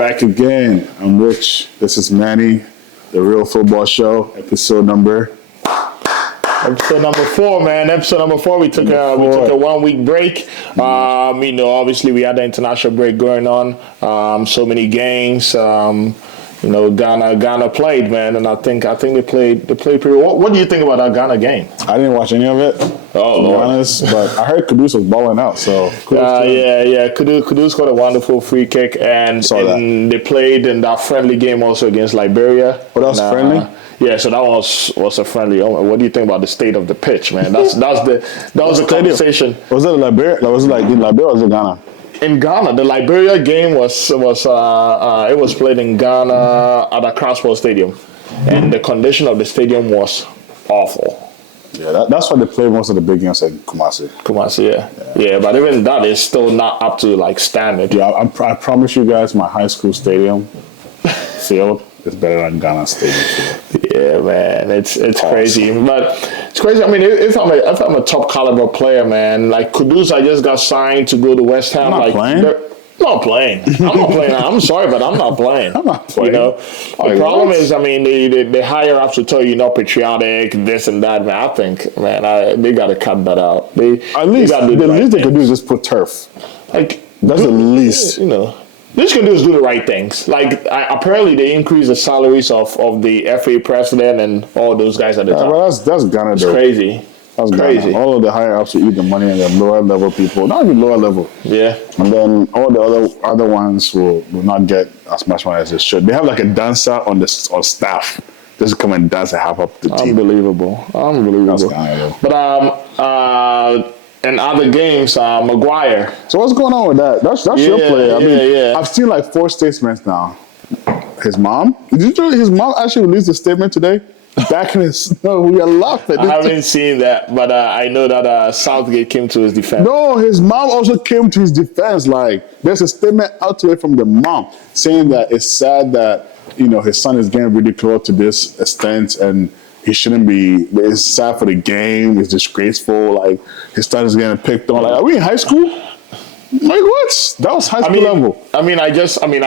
Back again. I'm Rich. This is Manny, the Real Football Show, episode number 4, man. Episode number 4. We took a 1 week break. Obviously we had the international break going on. So many games. Ghana played, man, and I think they played pretty well. What do you think about that Ghana game? I didn't watch any of it. Oh, to be honest, but I heard Kudus was balling out. So Kudus got a wonderful free kick, and they played in that friendly game also against Liberia. What else friendly? Yeah, so that was a friendly. What do you think about the state of the pitch, man? That was the conversation. Was it Liberia? Was it like in Liberia or was it Ghana? In Ghana, the Liberia game was played in Ghana at Accra Sports Stadium, and the condition of the stadium was awful. Yeah, that's why they play most of the big games at Kumasi. Yeah, but even that is still not up to like standard. Yeah, I promise you guys, my high school stadium field is better than Ghana stadium field. Yeah, man, it's crazy, but it's crazy. I mean, if I'm a top caliber player, man, like Kudus, I just got signed to go to West Ham. I'm not playing. I'm not playing. I'm sorry, but I'm not playing. I'm not playing. The problem is, I mean, they hire up to tell you not patriotic, this and that. Man, I think, man, they got to cut that out. The least they could do is just put turf. Like that's the least. This can do is do the right things. Like apparently they increased the salaries of the FA president and all those guys at the top. Well, that's Ghana. It's crazy. That's crazy. All of the higher ups will eat the money, and the lower level people, not even lower level. Yeah. And then all the other ones will not get as much money as they should. They have like a dancer on staff just come and dance and half up the team. Unbelievable. That's Ghana, but in other games, Migure. So what's going on with that? That's your player. I've seen like 4 statements now. His mom? Did you know his mom actually released a statement today? Back in his... No, we are laughing. I haven't seen that, but I know that Southgate came to his defense. No, his mom also came to his defense. Like, there's a statement out today from the mom saying that it's sad that, his son is getting ridiculed to this extent and he shouldn't be. It's sad for the game. It's disgraceful. Like, his son is getting picked on. Like, are we in high school? Like, what? That was high school level. I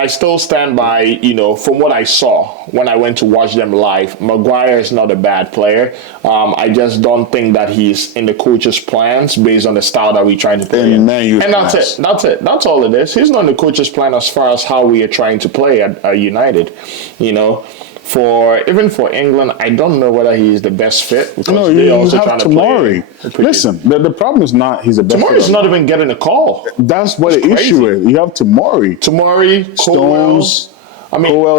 still stand by, from what I saw when I went to watch them live, Migure is not a bad player. I just don't think that he's in the coach's plans based on the style that we're trying to play. And that's it. That's all it is. He's not in the coach's plan as far as how we are trying to play at United, Even for England, I don't know whether he is the best fit. No, you have Tomori. Listen, the problem is not he's the best. Tomori's not even getting a call. That's what the issue is. You have Tomori, Stones.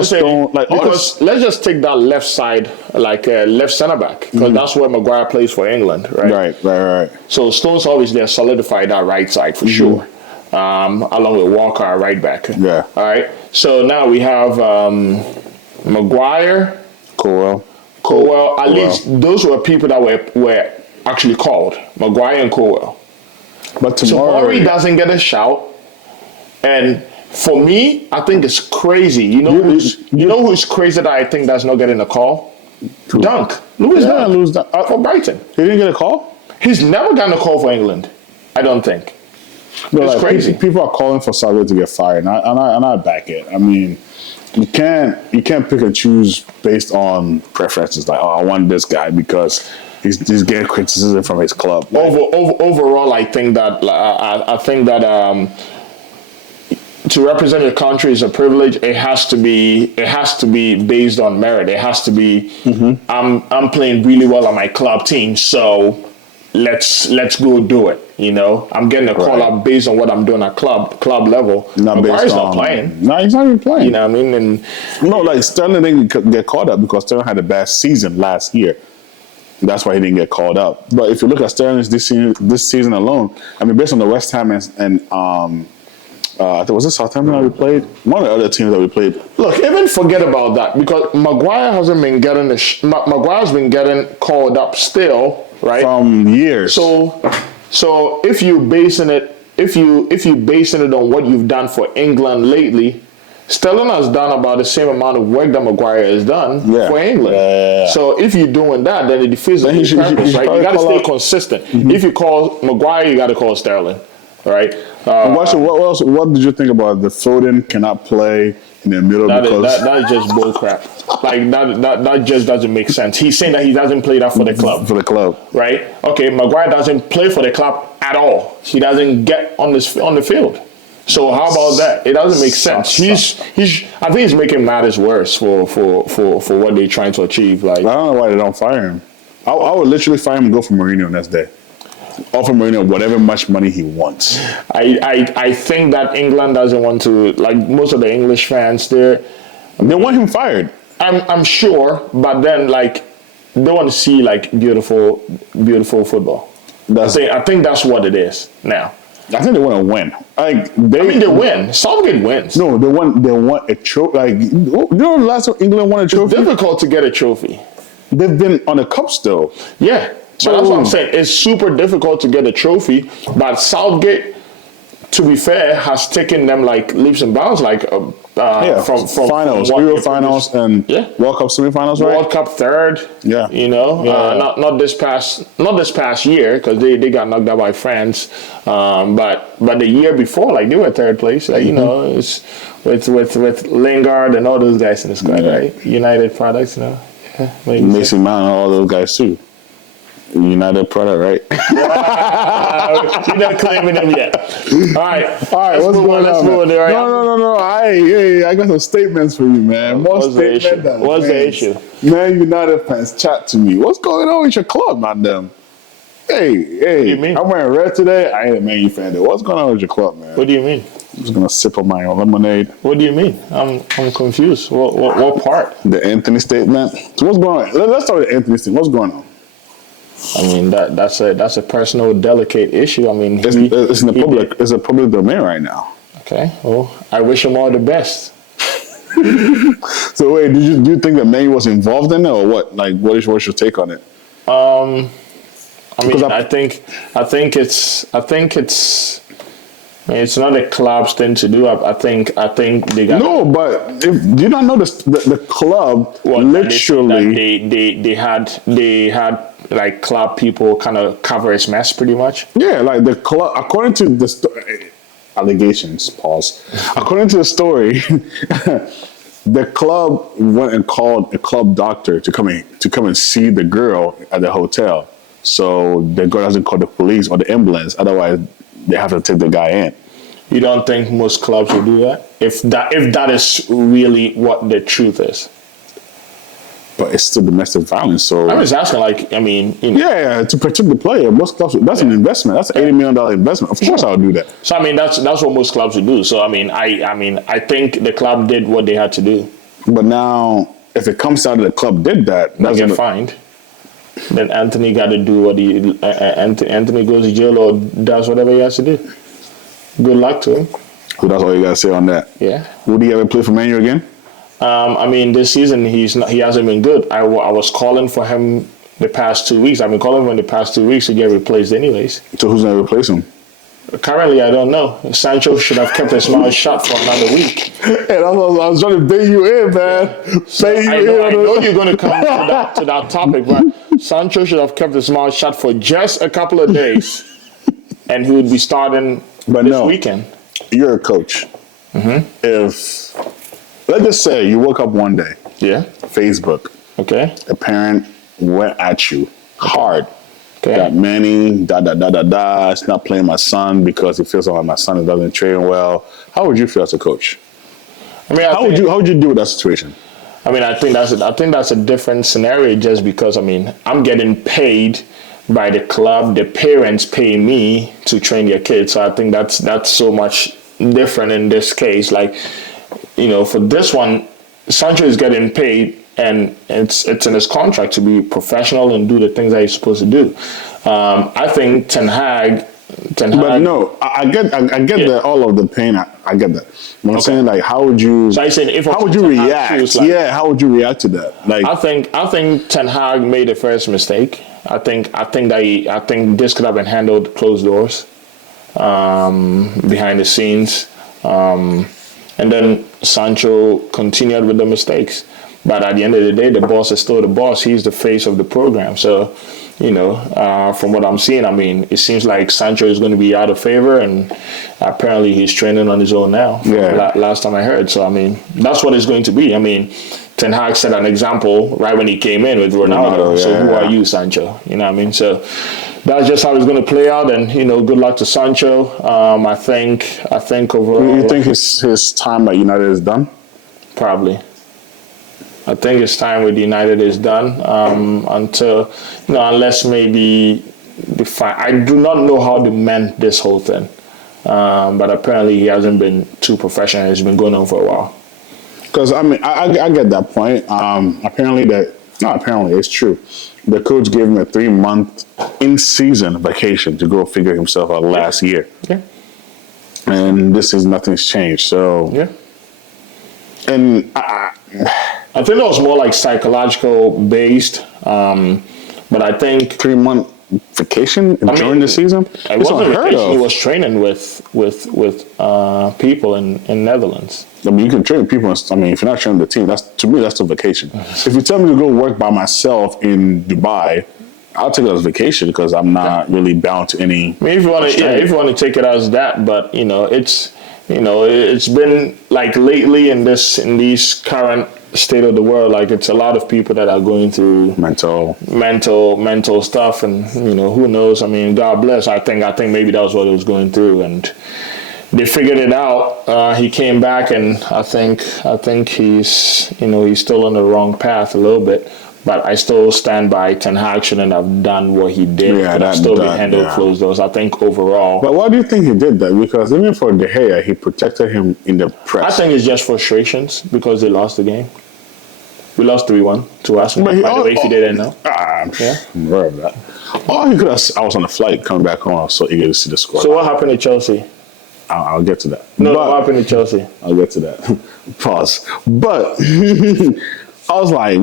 Stone. Because let's just take that left side, like left center back, because that's where Migure plays for England, right? Right. So Stones obviously has solidified that right side for sure, along with Walker, our right back. Yeah. All right. So now we have Migure, Colwell. At least those were people that were actually called, Migure and Colwell. But Tomori doesn't get a shout, and for me, I think it's crazy. You know who's crazy that I think that's not getting a call? Dunk. Lewis Dunk for Brighton. He didn't get a call? He's never gotten a call for England, I don't think. It's crazy. People are calling for Southgate to get fired, and I back it. I mean, you can't pick and choose based on preferences. Like, I want this guy because he's getting criticism from his club. Overall, I think that to represent your country is a privilege. It has to be based on merit. It has to be. I'm playing really well on my club team, so let's go do it. I'm getting a call up based on what I'm doing at club level. Maguire's not playing. No, he's not even playing. You know what I mean? And Sterling didn't get called up because Sterling had a bad season last year. That's why he didn't get called up. But if you look at Sterling's this season alone, I mean, based on the West Ham and I think was it Southampton that we played? One of the other teams that we played. Look, even forget about that because Migure hasn't been getting Maguire's been getting called up still, right? From years. So if you basing it on what you've done for England lately, Sterling has done about the same amount of work that Migure has done for England. So if you're doing that, then it defeats the whole purpose, right? You got to stay consistent. If you call Migure, you got to call Sterling. right? What else? What did you think about the Foden cannot play in the middle because That is just bullcrap. Like that just doesn't make sense. He's saying that he doesn't play that for the club. for the club? Right? Okay, Maguire doesn't play for the club at all. He doesn't get on the field. So how about that? It doesn't make sense. I think he's making matters worse for what they're trying to achieve. Like, I don't know why they don't fire him. I would literally fire him and go for Mourinho next day. Offer Mourinho whatever much money he wants. I think that England doesn't want to, like most of the English fans there. They want him fired. I'm sure, but then like they want to see like beautiful football. I think that's what it is now. I think they want to win. They win. Southgate wins. No, they want a trophy. Like, you know, the last time England won a trophy. It's difficult to get a trophy. They've been on the cup still. Yeah. So that's what I'm saying. It's super difficult to get a trophy, but Southgate, to be fair, has taken them like leaps and bounds, like from finals, Euro finals, and World Cup semifinals, right? World Cup third. Yeah, not this past year because they got knocked out by France, but the year before, like they were third place. Like it's with Lingard and all those guys in the squad, right? United products, Mason Mount and all those guys too. United product, right? You're not claiming them yet. All right. What's going on? No. I got some statements for you, man. What's the issue? Man, United fans, chat to me. What's going on with your club, man? Them. Hey. What do you mean? I'm wearing red today. I ain't a Man U fan. Though. What's going on with your club, man? What do you mean? I'm just gonna sip on my lemonade. What do you mean? I'm confused. What part? The Anthony statement. So what's going on? Let's start with the Anthony statement. What's going on? I mean that's a personal, delicate issue. I mean, it's in the public. It's a public domain right now. Okay. Well, I wish him all the best. So wait, do you think that Man U was involved in it or what? Like, what's your take on it? I mean, I think it's not a club's thing to do. I think they got no, but if do you not know the club literally they had like club people kind of cover his mess pretty much. Yeah, like the club, according to the allegations. Pause. According to the story, the club went and called a club doctor to come and see the girl at the hotel. So the girl doesn't call the police or the ambulance. Otherwise, they have to take the guy in. You don't think most clubs will do that? If that is really what the truth is. But it's still domestic violence, so I'm just asking. Like, I mean, yeah, to protect the player. Most clubs, that's an investment. That's an $80 million investment. Of course, I would do that. So I mean, that's what most clubs would do. So I mean, I think the club did what they had to do. But now, if it comes out that the club did that, they get fined. Then Anthony got to do what Anthony goes to jail or does whatever he has to do. Good luck to him. So that's all you gotta say on that. Yeah. Would he ever play for Man U again? I mean, this season he hasn't been good. I was calling for him the past 2 weeks. I've been calling for him the past 2 weeks to get replaced anyways. So who's gonna replace him? Currently, I don't know. Sancho should have kept his mouth shut for another week. Hey, I was trying to bait you in, man. I know you're going to come to that topic, but Sancho should have kept his mouth shut for just a couple of days, and he would be starting this weekend. You're a coach. Mm-hmm. If, let's just say you woke up one day. Yeah. Facebook. Okay. A parent went at you hard. Okay. That Manny, it's not playing my son because he feels like my son doesn't train well. How would you feel as a coach? I mean, how would you deal with that situation? I mean, I think that's a different scenario just because, I mean, I'm getting paid by the club. The parents pay me to train their kids. So I think that's so much different in this case. Like, for this one, Sancho is getting paid and it's in his contract to be professional and do the things that he's supposed to do. I think Ten Hag. But no, I get that all of the pain. I get that. But I'm saying, like, how would you? So I saying, how would you react? How would you react to that? Like, I think Ten Hag made the first mistake. I think this could have been handled closed doors, behind the scenes, and then Sancho continued with the mistakes. But at the end of the day, the boss is still the boss. He's the face of the program. So from what I'm seeing, I mean, it seems like Sancho is going to be out of favor, and apparently he's training on his own now. Yeah. Last time I heard. So, I mean, that's what it's going to be. I mean, Ten Hag set an example right when he came in with Ronaldo. So, who are you, Sancho? You know what I mean? So, that's just how it's going to play out. And, good luck to Sancho. I think overall. You think his time at United is done? Probably. I think his time with United is done until, unless maybe I do not know how they meant this whole thing, but apparently he hasn't been too professional. It's been going on for a while. Because I mean, I get that point. Apparently it's true. The coach gave him a 3-month in-season vacation to go figure himself out last year. Yeah. And nothing's changed. So yeah. And I think it was more like psychological based, but I think 3-month vacation during the season. It wasn't vacation. He was training with people in Netherlands. I mean, you can train people. I mean, if you're not training the team, to me that's a vacation. If you tell me to go work by myself in Dubai, I'll take it as vacation because I'm not really bound to any. I mean, if you want to take it as that, but it's been like lately in these current state of the world, like it's a lot of people that are going through mental stuff, and who knows. I mean, God bless. I think maybe that was what he was going through, and they figured it out. He came back, and I think he's still on the wrong path a little bit. But I still stand by Ten Hag shouldn't have done what he did. Yeah, that still been handled closed doors. I think overall. But why do you think he did that? Because even for De Gea, he protected him in the press. I think it's just frustrations because they lost the game. We lost 3-1 to Arsenal. By the way, if you didn't know. I'm aware of that. All he could have. I was on a flight coming back home. I was so eager to see the score. So what happened to Chelsea? I'll get to that. What happened to Chelsea? I'll get to that. Pause. But I was like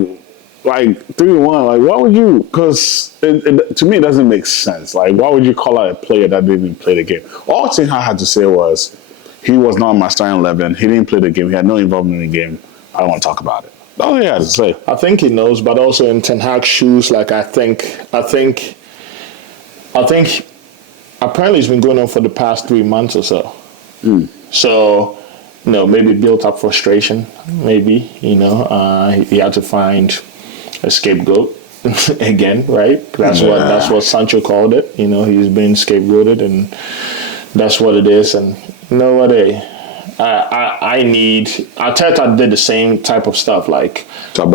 3-1. Like, why would you? Because to me, it doesn't make sense. Like, why would you call out a player that didn't even play the game? All Ten Hag had to say was, he was not my starting 11. He didn't play the game. He had no involvement in the game. I don't want to talk about it. That's all he had to say. I think he knows, but also in Ten Hag's shoes, like I think apparently it's been going on for the past 3 months or so. So, maybe built up frustration. Maybe he had to find a scapegoat again, right? That's what Sancho called it. He's been scapegoated, and that's what it is. And Arteta did the same type of stuff, like I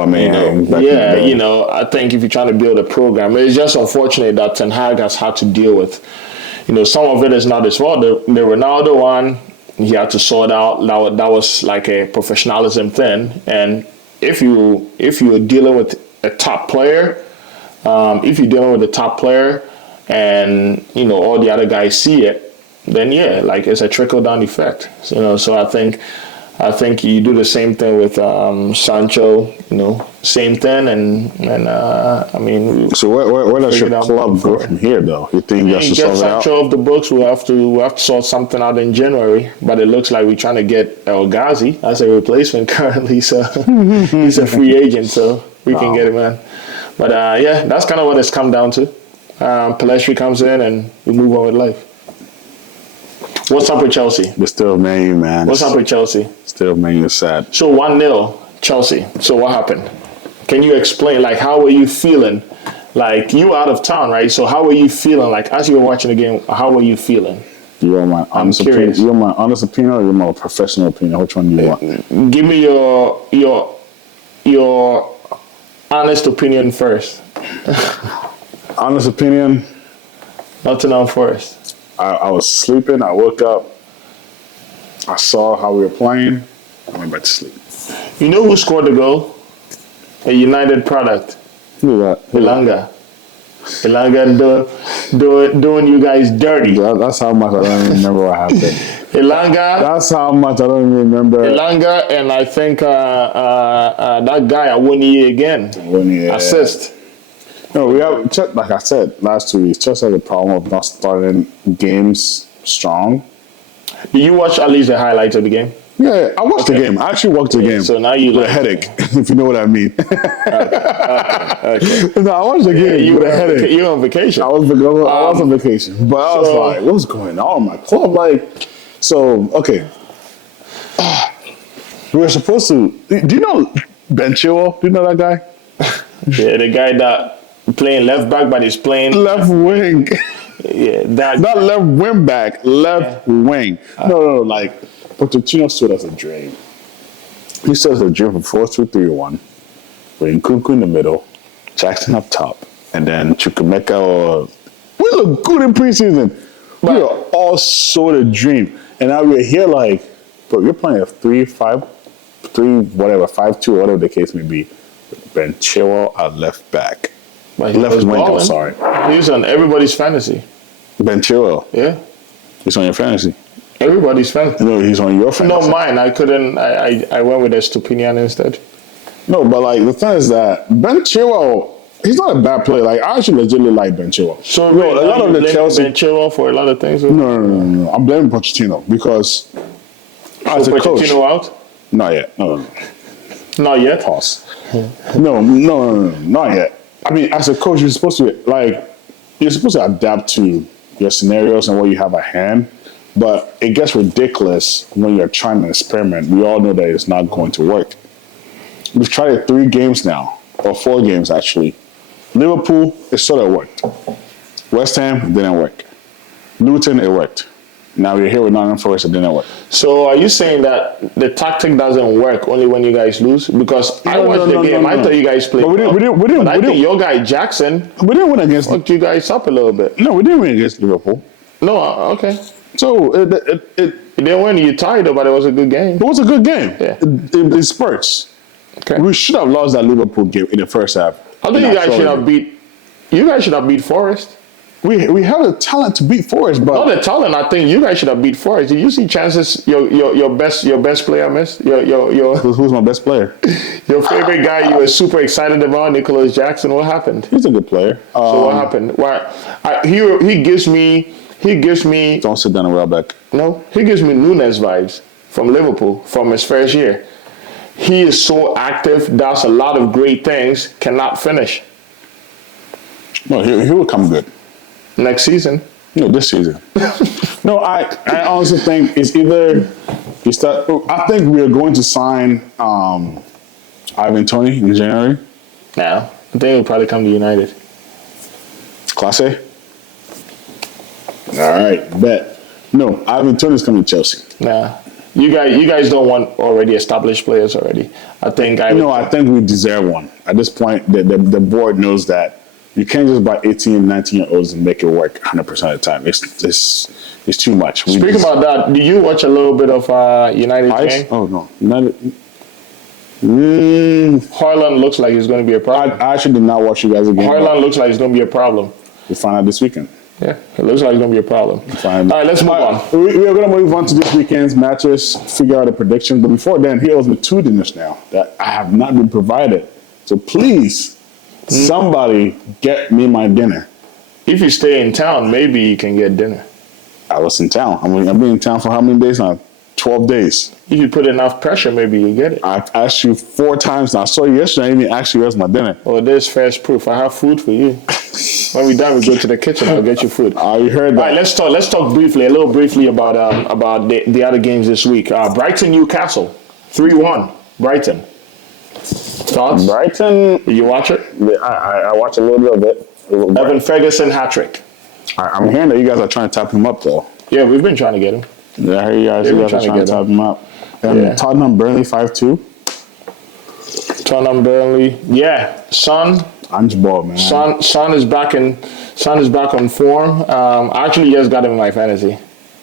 think if you're trying to build a program, it's just unfortunate that Ten Hag has had to deal with, some of it is not his fault. The Ronaldo one, he had to sort out. That was like a professionalism thing, and if you're dealing with a top player, and all the other guys see it, then it's a trickle down effect. So I think you do the same thing with Sancho. Same thing, and I mean. So where does your club go from here, though? You think that's to solve it out? Sancho off the books. We'll have to sort something out in January. But it looks like we're trying to get El Ghazi as a replacement currently. So he's a free agent, so we can get him in. But that's kind of what it's come down to. Pelestri comes in, and we move on with life. What's up with Chelsea? They're still Man U, man. What's up with Chelsea? Still Man U, sad. So 1-0 Chelsea. So what happened? Can you explain? Like, how were you feeling? Like, you were out of town, right? So how were you feeling? Like, as you were watching the game, how were you feeling? You want my honest opinion? You want my honest opinion, or you want my professional opinion? Which one do you want? Give me your honest opinion first. Honest opinion? Nottingham Forest. I was sleeping. I woke up. I saw how we were playing. I went back to sleep. You know who scored the goal? A United product. Who that? Elanga. Elanga doing you guys dirty. That's how much I don't even remember what happened. Elanga. That's how much I don't even remember. Elanga, and I think that guy Awoniyi again. Assist. No, we have, like I said last 2 weeks, Chelsea has a problem of not starting games strong. Did you watch at least the highlights of the game? Yeah, I watched the game. I actually watched the game. So now you with like a headache, if you know what I mean. Okay. No, I watched the game You with a were headache. you on vacation. I was on vacation, but I was so- like, "What's going on in my club?" Like, so okay, we were supposed to. Do you know Ben Chilwell? Do you know that guy? Yeah, the guy that playing left back, but he's playing Left wing, yeah, that not left wing back, left wing. No, like Pochettino stood as a dream. He stood as a dream for 4-2-3-1, with Nkunku in the middle, Jackson up top, and then Chukwemeka. We look good in preseason. We were all sort of dream, and now we're here like, bro, you're playing a 3-5, 5-2, whatever the case may be. Ben Chilwell at left back, but he left was wing. I'm balling. sorry, He's on everybody's fantasy. Ben Chilwell. Yeah, He's on your fantasy. everybody's fantasy. No, he's on your fantasy. No, mine. I couldn't. I went with Estupinian instead. No, but like the thing is that Ben Chilwell, he's not a bad player. Like I actually legitimately like Ben Chilwell. So no, a lot of the Chelsea. Ben Chilwell for a lot of things. No. I'm blaming Pochettino because as a coach, Pochettino out? not yet. No. Not yet. Pause. No, not yet. I mean, as a coach, you're supposed to adapt to your scenarios and what you have at hand. But it gets ridiculous when you're trying to experiment. We all know that it's not going to work. We've tried it 3 games now, or 4 games actually. Liverpool, it sort of worked. West Ham, it didn't work. Luton, it worked. Now we're here with Nottingham Forest, it didn't work. So are you saying that the tactic doesn't work only when you guys lose? Because I watched the game. I thought you guys played. But we didn't. But I think your guy Jackson We didn't win against. fucked you guys up a little bit. No, we didn't win against Liverpool. No, okay. So it You didn't win. You tied, though, but it was a good game. was a good game. Yeah. It spurts. Okay. We should have lost that Liverpool game in the first half. I think you guys should have beat. You guys should have beat Forest. We have the talent to beat Forest, but Not the talent. I think you guys should have beat Forest. Did you see chances your best player missed? who's my best player? Your favorite guy you were super excited about, Nicholas Jackson. What happened? He's a good player. So what happened? Why? He gives me. Don't sit down and well back. No, he gives me Nunes vibes from Liverpool from his first year. He is so active, does a lot of great things, cannot finish. No, he will come good. Next season, No, this season. No, I honestly think it's either you start. I think we are going to sign Ivan Toney in January. now I think he'll probably come to United. Class A. All right, bet. No, Ivan Toney's coming to Chelsea. Nah, you guys don't want already established players already. I think I think we deserve one. At this point, the board knows that you can't just buy 18 and 19-year-olds and make it work 100% of the time. It's too much. Speaking about that, do you watch a little bit of United game? Oh, no. United. Haaland looks like he's going to be a problem. I actually did not watch you guys again. Haaland looks like he's going to be a problem. We'll find out this weekend. Yeah, it looks like it's going to be a problem. Fine. All right, let's move on. We are going to move on to this weekend's matches, figure out a prediction. But before then, he owes me 2 dinners now that I have not been provided. So please, somebody get me my dinner. If you stay in town, maybe you can get dinner. I was in town. I've been in town for how many days now? 12 days. If you put enough pressure, maybe you get it. I've asked you 4 times now. I saw you yesterday. I didn't even ask you where's my dinner. Well, there's first proof. I have food for you. When we're done, we go to the kitchen. I'll get you food. You heard that. All right, let's talk briefly, a little briefly about the other games this week. Brighton, Newcastle, 3-1. Brighton. Thoughts? Brighton. Did you watch it? I watched a little bit of it. Evan Ferguson hat trick. I'm hearing that you guys are trying to tap him up though. Yeah, we've been trying to get him. Yeah, I hear you guys. Yeah, You we're guys are trying trying to to get tap him up. Yeah. Tottenham, Burnley 5-2. Tottenham, Burnley. Yeah, Son. Ange Ball, man. Son is back on form. I actually just got him in my fantasy.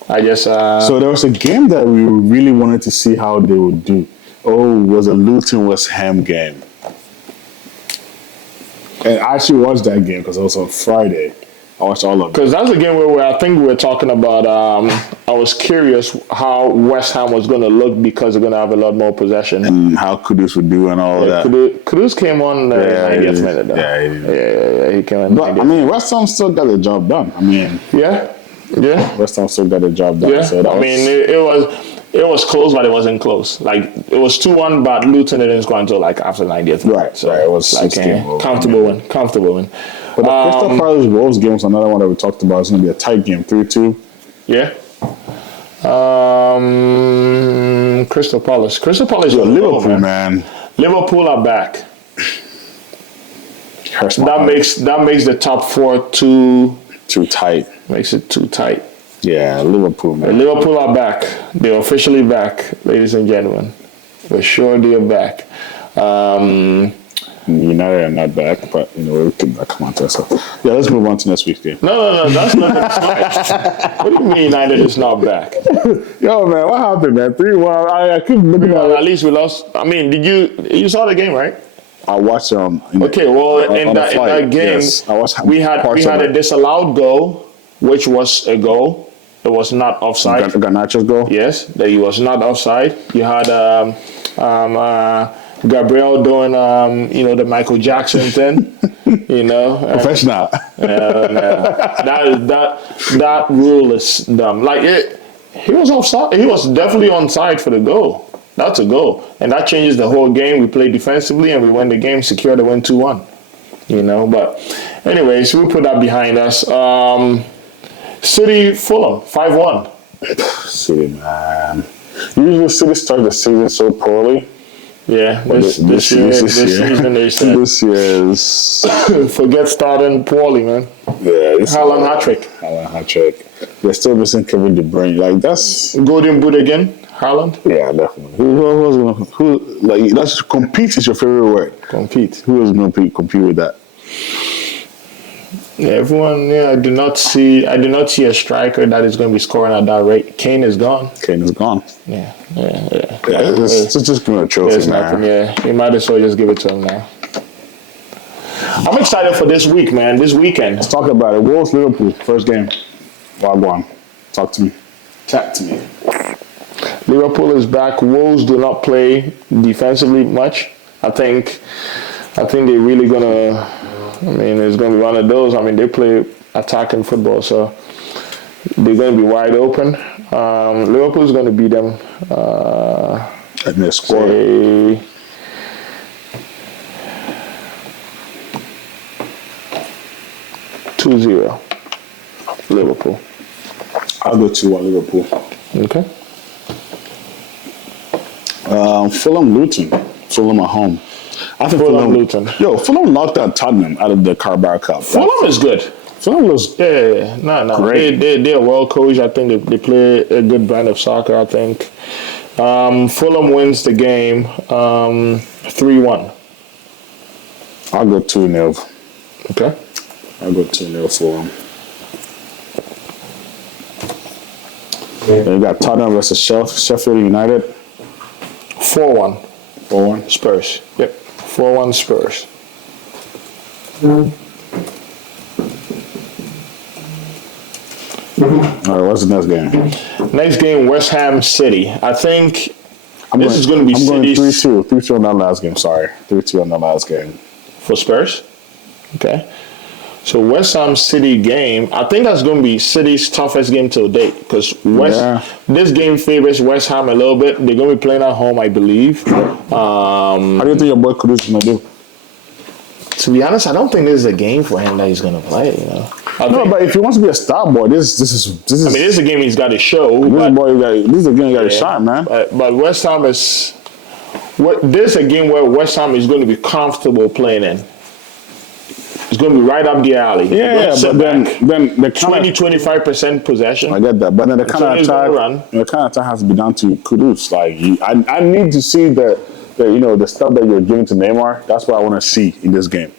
I just So there was a game that we really wanted to see how they would do. Oh, it was a Luton West Ham game. And I actually watched that game because it was on Friday. I watched all of it. because that's a game where I think we were talking about. I was curious how West Ham was going to look because they're going to have a lot more possession. And how Kudus would do and all that. Kudus came on the 90th minute. Though. Yeah, he did. Yeah, he came on. But, I mean, West Ham still got the job done. I mean, yeah. West Ham still got the job done. Yeah, So that I mean, it was It was close, but it wasn't close. Like it was 2-1, but Luton didn't score until like after 90th. Right, So right. It was like 16. comfortable win. Comfortable win. But the Crystal Palace Wolves game was another one that we talked about. It's going to be a tight game, 3-2. Yeah. Crystal Palace. Crystal Palace. Yo, Liverpool, man. Liverpool are back. Hurts my That heart. makes the top four too tight. Makes it too tight. Yeah, Liverpool, man. Liverpool are back. They're officially back, ladies and gentlemen. For sure, they're back. United are not back, but we can come on to that. Yeah, let's move on to next week's game. No, that's not the What do you mean United is not back? Yo, man, what happened, man? 3-1. I couldn't look at At least we lost. I mean, you saw the game, right? I watched Okay, well, in that game, yes, I watched we had parts of a it. disallowed goal, which was a goal. It was not offside. Garnacho's goal. Yes, that he was not offside. You had Gabriel doing the Michael Jackson thing. Professional. That rule is dumb. Like he was offside. He was definitely onside for the goal. That's a goal, and that changes the whole game. We played defensively and we won the game, secured the win 2-1. But anyways, we'll put that behind us. City Fulham 5-1. City, man. Usually City start the season so poorly. Yeah, this season they said This year is forget starting poorly, man. yeah. Haaland hat-trick. Haaland hat-trick. They're still missing Kevin De Bruyne. Like that's Golden boot again, Haaland. yeah, definitely. Who that's compete is your favorite word. Compete. Who is going to compete with that? Yeah, everyone. Yeah, I do not see a striker that is going to be scoring at that rate. Kane is gone. Kane is gone. Yeah. It's just going to trophy, There's man. nothing. Yeah, you might as well just give it to him now. I'm excited for this week, man. This weekend. Let's talk about it. Wolves Liverpool first game. Wagwan. Talk to me. Chat to me. Liverpool is back. Wolves do not play defensively much. I think they're really gonna. I mean, it's gonna be one of those. I mean, they play attacking football, so they're gonna be wide open. Liverpool's gonna beat them. And they score. Say 2-0. Liverpool. I'll go 2-1 Liverpool. Okay. Fulham Luton. Fulham at home. I think Fulham Luton. Yo, Fulham knocked out Tottenham out of the Carabao Cup. Fulham is good. Fulham was Yeah. No. Great. They're well coached. I think they play a good brand of soccer, I think. Fulham wins the game 3-1. I'll go 2-0. Okay. I'll go 2-0 Fulham. Then you got Tottenham versus Sheffield United. 4-1. 4-1. Spurs. Yep. 4-1 Spurs. All right, what's the next game? Next game, West Ham City. I think this is going to be I'm going City's 3-2. 3-2 on that last game, sorry. 3-2 on that last game. for Spurs. Okay. So West Ham City game, I think that's going to be City's toughest game till date because this game favors West Ham a little bit. They're going to be playing at home, I believe. How do you think your boy Kudus is going to do? To be honest, I don't think this is a game for him that he's going to play. No, but if he wants to be a star boy, this is. I mean, this is a game he's got to show. This is a game you got to shine, man. But West Ham is. This is a game where West Ham is going to be comfortable playing in. It's going to be right up the alley. Yeah, but then the kind 20-25% possession. I get that, but then the kind of he's gonna attack, run. the kind of attack has to be down to Kudus. Like I need to see the the stuff that you're giving to Neymar. That's what I want to see in this game.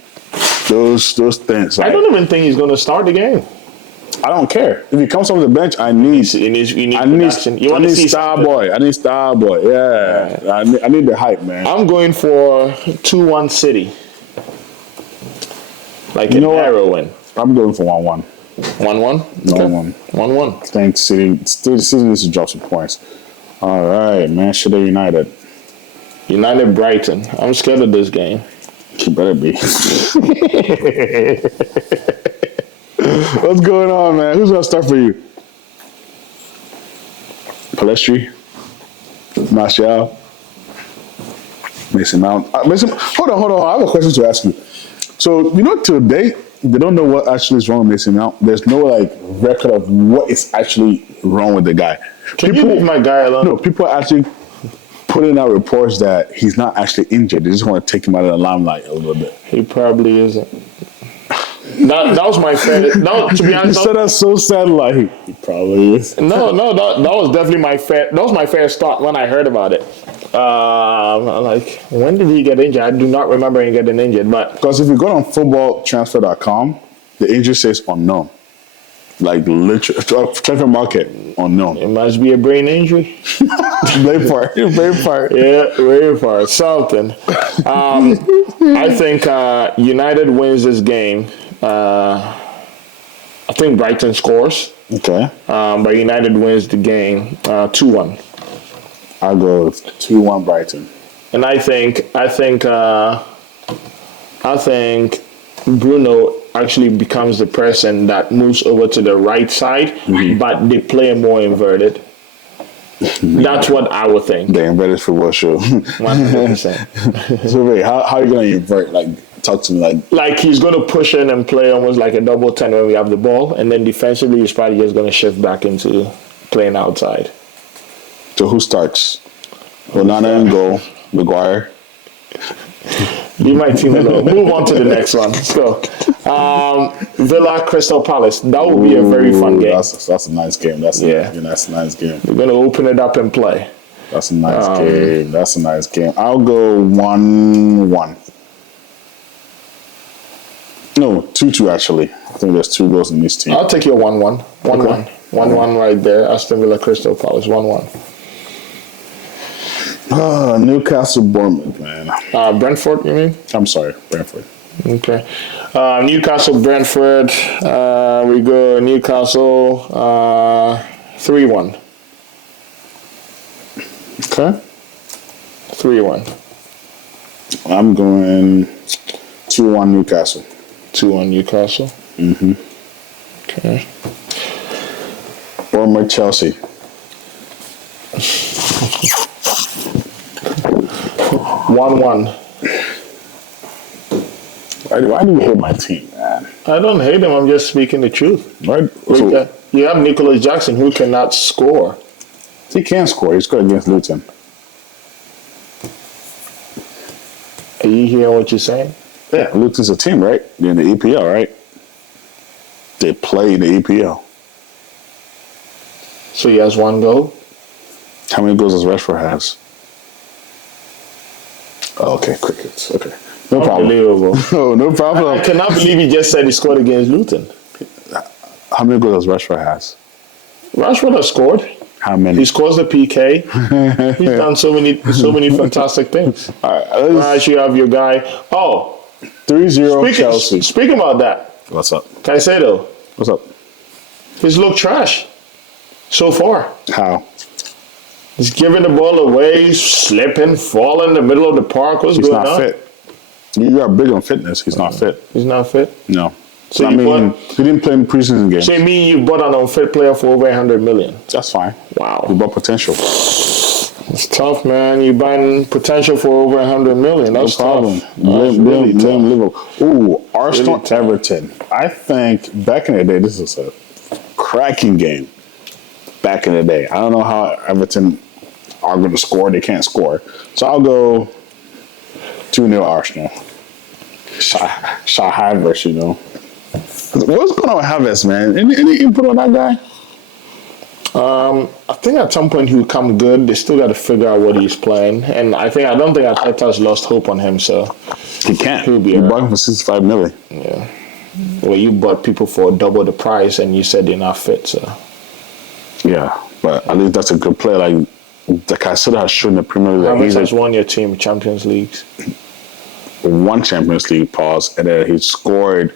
Those things. Like, I don't even think he's going to start the game. I don't care if he comes off the bench. I need Production. You want to see star boy. I need star boy. Yeah, I need the hype, man. I'm going for 2-1 City. Like You know what? narrow win. I'm going for 1-1. 1-1? 1-1. 1-1. I think City needs to drop some points. All right, Manchester United. United Brighton. I'm scared of this game. You better be. What's going on, man? Who's gonna start for you? Palestri. Martial. Mason Mount. Hold on. I have a question to ask you. So, today, they don't know what actually is wrong with Mason Mount. There's no, record of what is actually wrong with the guy. Can you leave my guy alone? No, people are actually putting out reports that he's not actually injured. They just want to take him out of the limelight a little bit. He probably isn't. That was my fair. No, to be honest, You said that's so sad. Like he probably is. No, that was definitely my fair. That was my first thought when I heard about it. When did he get injured? I do not remember him getting injured. But because if you go on footballtransfer.com, the injury says unknown. Like literally, transfer market unknown. It must be a brain injury. Brain part. Yeah, brain part. Something. I think United wins this game. I think Brighton scores. Okay. But United wins the game 2-1. I'll go 2-1 Brighton. And I think Bruno actually becomes the person that moves over to the right side, but they play more inverted. That's what I would think. The inverted football show. 100%. So wait, how are you gonna invert? Talk to me like he's going to push in and play almost like a double 10 when we have the ball, and then defensively he's probably just going to shift back into playing outside. So who starts? Onana in goal, Migure. Leave my team alone. Move on to the next one. Let's go. Villa Crystal Palace. That will be a very fun game. That's a nice game. That's a nice game. We're going to open it up and play. That's a nice game. That's a nice game. I'll go 1-1. No, 2-2 actually. I think there's 2 goals in this team. I'll take your 1-1. 1-1. Okay. 1-1 right there. Aston Villa Crystal Palace. 1-1. Newcastle Bournemouth, man. Brentford, you mean? I'm sorry, Brentford. Okay. Newcastle Brentford. We go Newcastle 3-1. Okay. 3-1. I'm going 2-1 Newcastle. 2-1 Newcastle. Mm-hmm. Okay. Bournemouth Chelsea. 1-1. Why do you hate my team, man? I don't hate him. I'm just speaking the truth. Right? You have Nicholas Jackson who cannot score. He can score. He scored against Luton. Are you hearing what you're saying? Yeah, Luton's a team, right? They're in the EPL, right? They play in the EPL. So he has 1 goal? How many goals does Rashford has? Oh, okay, crickets. Okay. No problem. Unbelievable. No problem. I cannot believe he just said he scored against Luton. How many goals does Rashford has? Rashford has scored. How many? He scores the PK. He's done so many fantastic things. All right, You have your guy. 3-0 Chelsea. Speaking about that, What's up? Caicedo, What's up? he's looked trash so far. How? He's giving the ball away, slipping, falling in the middle of the park. What's He's going not on? fit. You are big on fitness. He's not fit. He's not fit. No. So he didn't play in preseason games. So you mean you bought an unfit player for over 100 million? That's fine. Wow. We bought potential. It's tough, man. You buying potential for over 100 million. That's No problem. tough. That's really tough. Liverpool. Ooh, Arsenal Really tough. Everton. I think back in the day, this is a cracking game. Back in the day. I don't know how Everton are going to score. They can't score. So I'll go 2-0 Arsenal. Shah Havertz, What's going on with Havertz, man? Any input on that guy? I think at some point he'll come good. They still got to figure out what he's playing, and I don't think Arteta's lost hope on him. So He can't. He'll be You all bought him for 65 million. yeah. Well, you bought people for double the price, and you said they're not fit. So Yeah, but at least that's a good player. Like the Caicedo has shown in the Premier League that Havertz he's has won your team Champions Leagues. one Champions League pause, and then he scored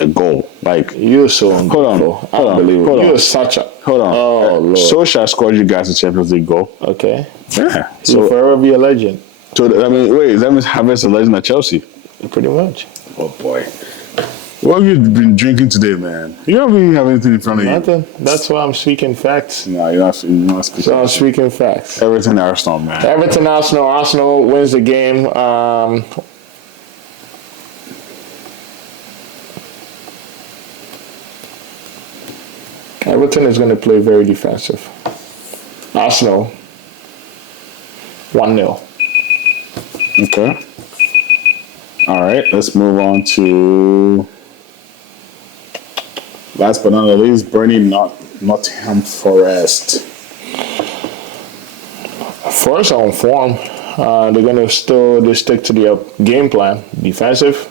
a goal. Like You're so unbelievable. hold on. You're such a Hold on. Oh Lord. Solskjaer scored you guys a Champions League goal. Okay. Yeah. You'll forever be a legend. Wait, that means Havertz a legend at Chelsea. Pretty much. Oh boy. What have you been drinking today, man? You don't really have anything in front of you. Nothing. That's why I'm speaking facts. No, you're not speaking. So I'm speaking facts. Everton Arsenal, man. Everton Arsenal. Arsenal wins the game. Everton is going to play very defensive. Arsenal 1-0. Okay. All right, let's move on to last but not least, Nottingham Forest. Forest are on form. They're going to stick to their game plan, defensive.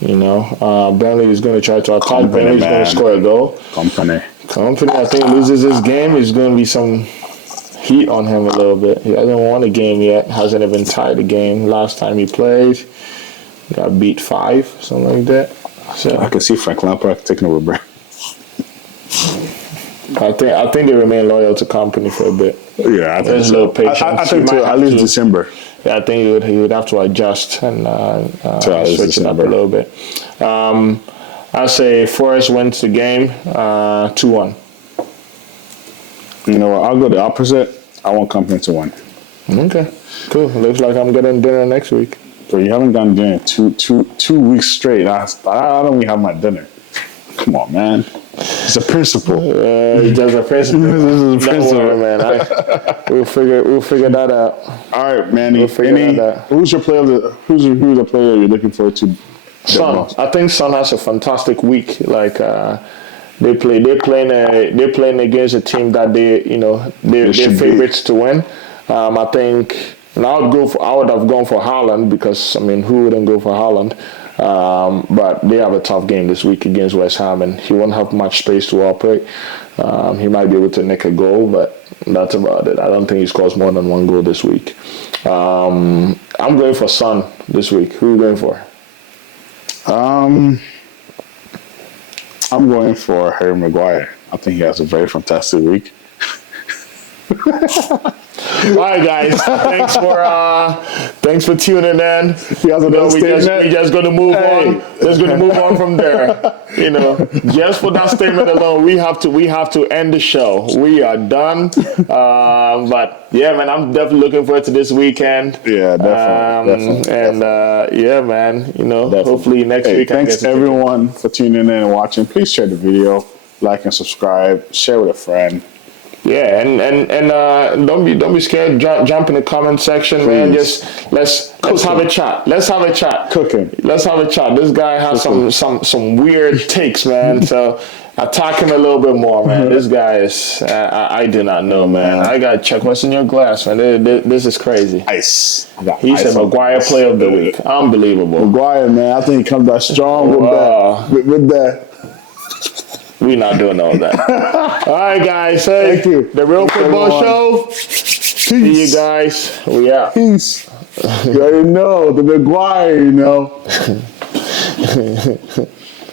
Burnley is going to try to attack. Burnley is going to score a goal. Company, I think, loses this game. There's going to be some heat on him a little bit. He hasn't won a game yet. Hasn't even tied a game. Last time he played, got beat 5, something like that. So I can see Frank Lampard taking over. I think they remain loyal to Company for a bit. Yeah, I think There's a little patience. I think to at least December. Yeah, I think he would have to adjust and switch it up a little bit. I say Forest wins the game 2-1. You know what? I'll go the opposite. I want Company to win. Okay, cool. Looks like I'm getting dinner next week. So you haven't gotten dinner two weeks straight. I don't even have my dinner. Come on, man. It's a principle. It's just a principle. This is a principle. Don't worry, man. We'll figure that out. All right, Manny. We'll figure that out. Who's your player? Who's the player you're looking forward to? Son, I think Son has a fantastic week. Like they're playing against a team that they're favorites to win. I think, and I would have gone for Haaland because who wouldn't go for Haaland? But they have a tough game this week against West Ham, and he won't have much space to operate. He might be able to nick a goal, but that's about it. I don't think he scores more than 1 goal this week. I'm going for Son this week. Who are you going for? I'm going for Harry Maguire. I think he has a very fantastic week. All right, guys. Thanks for tuning in. We just gonna move on. Just gonna move on from there. Just for that statement alone, we have to end the show. We are done. But yeah, man, I'm definitely looking forward to this weekend. Yeah, definitely. And yeah, man. Hopefully next week. Thanks everyone for tuning in and watching. Please share the video, like and subscribe, share with a friend. Yeah, and don't be scared. Jump in the comment section, please. Man. Just let's have a chat. Let's have a chat. Cooking. Let's have a chat. This guy has some weird takes, man. So attack him a little bit more, man. This guy is I do not know, man. I gotta check what's in your glass, man. This is crazy. Ice. He said Maguire player of the week. Unbelievable. Maguire, man. I think he comes back strong with that. We're not doing all that. All right, guys. Hey, thank you. The Real Football Show. Peace. See you guys. We out. Peace. You already know the Migure,